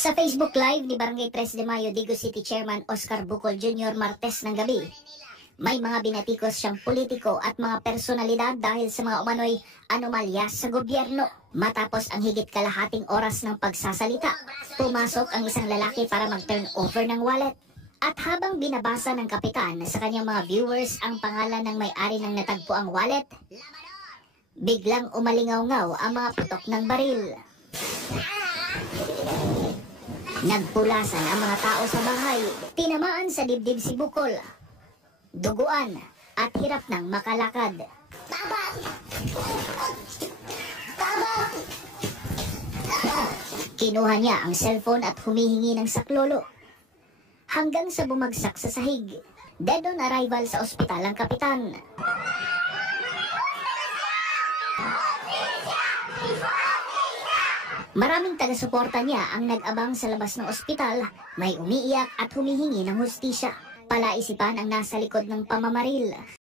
Sa Facebook Live ni Barangay 3 de Mayo, Digo City Chairman Oscar Bucol Jr. Martes ng gabi, may mga binatikos siyang politiko at mga personalidad dahil sa mga umano'y anomalya sa gobyerno. Matapos ang higit kalahating oras ng pagsasalita, pumasok ang isang lalaki para mag-turn over ng wallet. At habang binabasa ng kapitan sa kanyang mga viewers ang pangalan ng may-ari ng natagpo ang wallet, biglang umalingaw-ngaw ang mga putok ng baril. Nagpulasan ang mga tao sa bahay, tinamaan sa dibdib si Bucol, duguan at hirap ng makalakad. Kinuha niya ang cellphone at humihingi ng saklolo hanggang sa bumagsak sa sahig. Dead on arrival sa ospital ang kapitan. Maraming taga-suporta niya ang nag-abang sa labas ng ospital, may umiiyak at humihingi ng hustisya. Palaisipan ang nasa likod ng pamamaril.